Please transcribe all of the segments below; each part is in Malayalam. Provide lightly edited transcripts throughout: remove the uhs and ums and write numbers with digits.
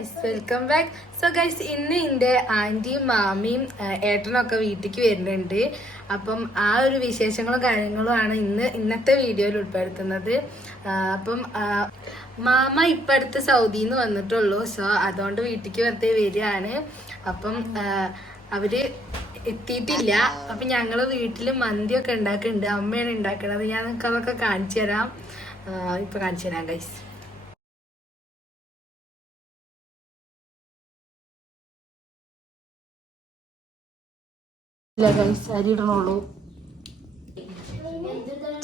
Guys, welcome back. So guys, ഇന്ന് എൻ്റെ ആൻറ്റിയും മാമിയും ഏട്ടനൊക്കെ വീട്ടിലേക്ക് വരുന്നുണ്ട്. അപ്പം ആ ഒരു വിശേഷങ്ങളും കാര്യങ്ങളും ആണ് ഇന്നത്തെ വീഡിയോയിൽ ഉൾപ്പെടുത്തുന്നത്. അപ്പം മാമ ഇപ്പം അടുത്ത് സൗദിയിൽ നിന്ന് വന്നിട്ടുള്ളൂ. സോ അതുകൊണ്ട് വീട്ടിലേക്ക് വെറുതെ വരികയാണ്. അപ്പം അവര് എത്തിയിട്ടില്ല. അപ്പം ഞങ്ങൾ വീട്ടിൽ മന്തിയൊക്കെ ഉണ്ടാക്കുന്നുണ്ട്. അമ്മയാണ് ഉണ്ടാക്കുന്നത്. ഞാൻ നിങ്ങൾക്ക് അതൊക്കെ കാണിച്ചു തരാം. ഇപ്പം കാണിച്ചു തരാം ഗൈസ്. അരി ഇടണുള്ളൂ.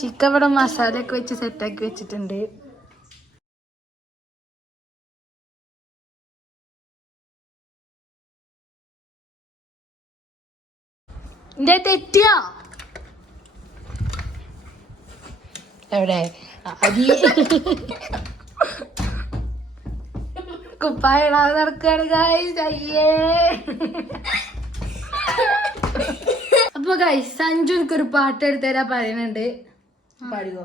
ചിക്കൻ ഇവിടെ മസാലയൊക്കെ വെച്ച് സെറ്റാക്കി വെച്ചിട്ടുണ്ട്. എന്റെ തെറ്റിയോ എവിടെ അരി കുപ്പായ നടക്കാണ് ഗൈസ്. അയ്യേ. അപ്പൊ ഗൈസ്, സഞ്ജുക്ക് ഒരു പാട്ട് എടുത്തരാ പറയുന്നുണ്ട്. പാടിക്കോ.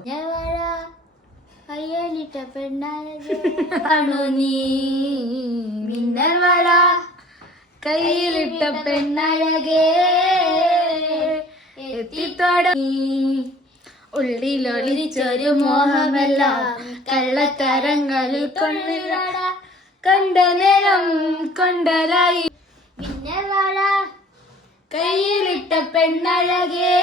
നീ മിന്നൽ വട കയ്യിലിട്ട പെണ്ണഴകേ എത്തിത്തോടങ്ങി ഉള്ളിലൊളിച്ചൊരു മോഹമെല്ലാം കള്ളത്തരങ്ങളിൽ കൊള്ളിലട കണ്ട നേരം കൊണ്ടലായി മിന്നൽ വട കയ്യിലിട്ട പെണ്ണഴകേ.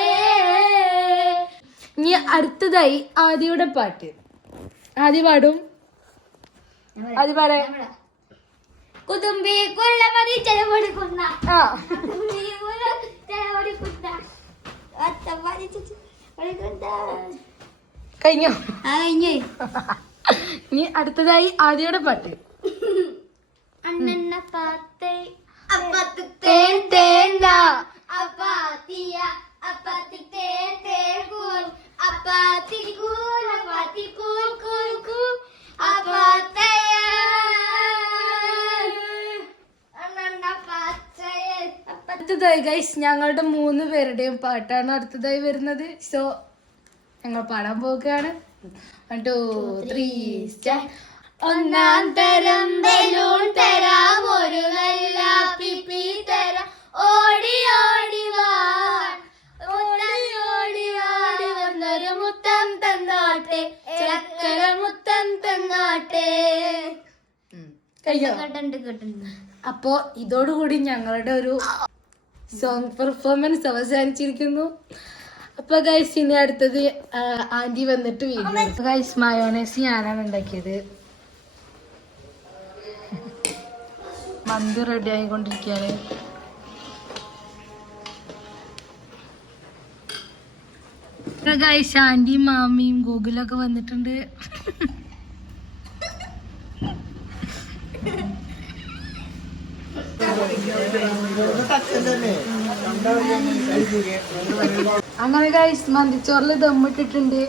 ഇനി അടുത്തതായി ആദിയുടെ പാട്ട്. ആദി പാടും. ആദി പാടേ. കുതുമ്പി കൊല്ലമതി ചെലവടിക്കുന്ന കഴിഞ്ഞോ? ഇനി അടുത്തതായി ആദിയുടെ പാട്ട്. അണ്ണ പാത്തേ അപ്പത്ത് തേൻ തേന അപ്പാത്തിയ അപ്പത്തി തേൻ തേൻ കൂൽ അപ്പാത്തി കൂൽ അപ്പാത്തി കൂൽ കൂൽ കൂൽ അപ്പാത്തയ അണ്ണ പാത്തയ. അടുത്തതായി ഗൈസ്, ഞങ്ങളുടെ 3 പേരുടെയും പാട്ടാണ് അടുത്തതായി വരുന്നത്. സോ ഞങ്ങൾ പാടാൻ പോവുകയാണ്. 1 2 3 സ്റ്റാർട്ട്. ഒന്നാം തരം ബലൂൺ തരാം, ഒരു നല്ല പിപ്പി തരാം, ഓടി ഓടി വാൻ ഓടി വാടി വന്നൊരു മുത്തം തന്നോട്ടെ, ചക്കര മുത്തം തന്നോട്ടെ. അപ്പോ ഇതോടുകൂടി ഞങ്ങളുടെ ഒരു സോങ് പെർഫോമൻസ് അവസാനിച്ചിരിക്കുന്നു. അപ്പൊ ഗൈസ്, ഇനി അടുത്തത് ആന്റി വന്നിട്ട് വീഡിയോ. ഗൈസ്, മയോണൈസ് ഞാനാണ് ഉണ്ടാക്കിയത്. മന്തി റെഡി ആയിക്കൊണ്ടിരിക്കുകയാണ്. ഗൈസ്, ആന്റിയും മാമിയും ഗൂഗിളൊക്കെ വന്നിട്ടുണ്ട്. അങ്ങനെ ഗൈസ്, മന്തിച്ചോറിൽ ദമ്മിട്ടിട്ടുണ്ട്.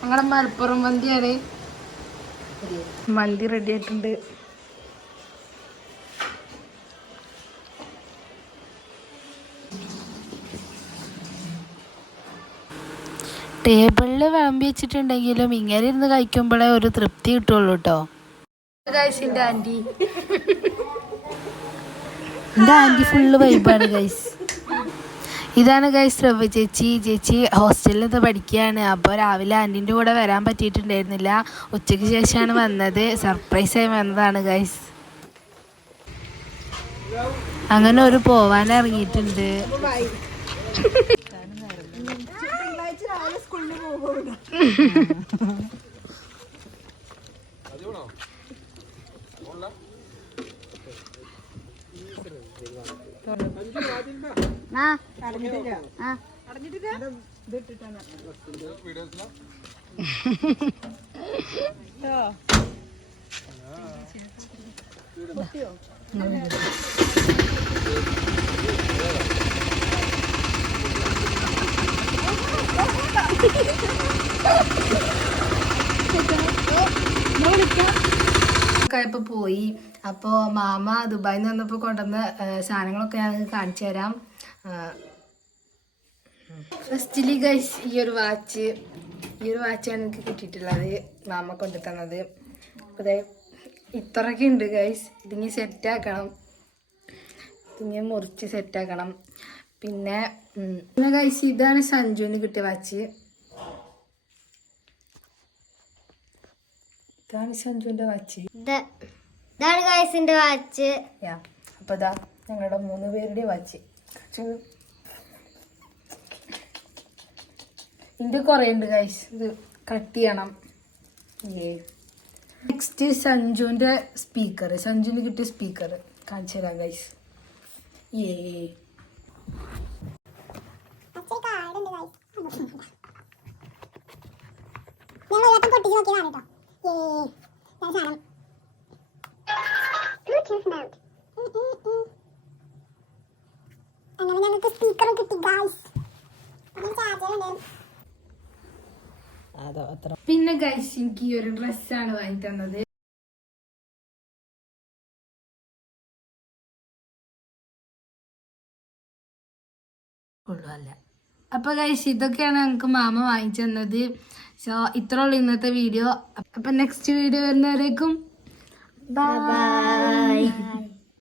ഞങ്ങളുടെ മലപ്പുറം മന്തിയാണ്. മന്തി റെഡി ആയിട്ടുണ്ട്. ടേബിളിൽ വിളമ്പി വെച്ചിട്ടുണ്ടെങ്കിലും ഇങ്ങനെ ഇരുന്ന് കഴിക്കുമ്പോഴേ ഒരു തൃപ്തി കിട്ടുള്ളൂ കേട്ടോ. ഗൈസിന്റെ ആന്റി എൻ്റെ ആന്റി ഫുള്ള് വൈബാണ് ഗൈസ്. ഇതാണ് ഗൈസ് റവ ചേച്ചി ഹോസ്റ്റലിൽ നിന്ന് പഠിക്കുകയാണ്. അപ്പോൾ രാവിലെ ആൻറ്റീൻ്റെ കൂടെ വരാൻ പറ്റിയിട്ടുണ്ടായിരുന്നില്ല. ഉച്ചയ്ക്ക് ശേഷമാണ് വന്നത്. സർപ്രൈസായി വന്നതാണ് ഗൈസ്. അങ്ങനെ ഒരു പോവാൻ ഇറങ്ങിയിട്ടുണ്ട്. ഇപ്പൊ പോയി. അപ്പോൾ മാമ ദുബായിൽ നിന്ന് വന്നപ്പോൾ കൊണ്ടുവന്ന സാധനങ്ങളൊക്കെ ഞാൻ കാണിച്ചു തരാം. ഫസ്റ്റ്ലി ഗൈസ്, ഈ ഒരു വാച്ചാണ് എനിക്ക് കിട്ടിയിട്ടുള്ളത്. മാമ കൊണ്ടു തന്നത്. അപ്പോൾ ഇത്രയൊക്കെ ഉണ്ട് ഗൈസ്. ഇതിങ്ങനെ സെറ്റാക്കണം, ഇതിങ്ങനെ മുറിച്ച് സെറ്റാക്കണം. പിന്നെ ഗൈസ് ഇതാണ് സഞ്ജുവിന് കിട്ടിയ വാച്ച്. ഇതാണ് സഞ്ജുവിന്റെ വാച്ച്. ഇതാണ് ഗൈസിന്റെ വാച്ച്. അപ്പൊ ഇതാ ഞങ്ങളുടെ 3 പേരുടെ വാച്ച്. ഇതിന്റെ കുറേ ഉണ്ട് ഗൈസ്, ഇത് കട്ട് ചെയ്യണം. നെക്സ്റ്റ് സഞ്ജുവിന്റെ സ്പീക്കർ, സഞ്ജുവിന് കിട്ടിയ സ്പീക്കർ കാണിച്ചു തരാം ഗൈസ്. ഞങ്ങൾക്ക് സ്പീക്കറും കിട്ടി ഗൈസ്. പിന്നെ ഗൈസ് എനിക്ക് ഈ ഒരു ഡ്രസ്സാണ് വാങ്ങി തന്നത്. അല്ല അപ്പൊ ഗൈസ് ഇതൊക്കെയാണ് ഞങ്ങൾക്ക് മാമ വാങ്ങിച്ചു തന്നത്. സോ ഇത്ര ഉള്ളു ഇന്നത്തെ വീഡിയോ. അപ്പൊ നെക്സ്റ്റ് വീഡിയോ വരുന്നവരേക്കും ബൈ.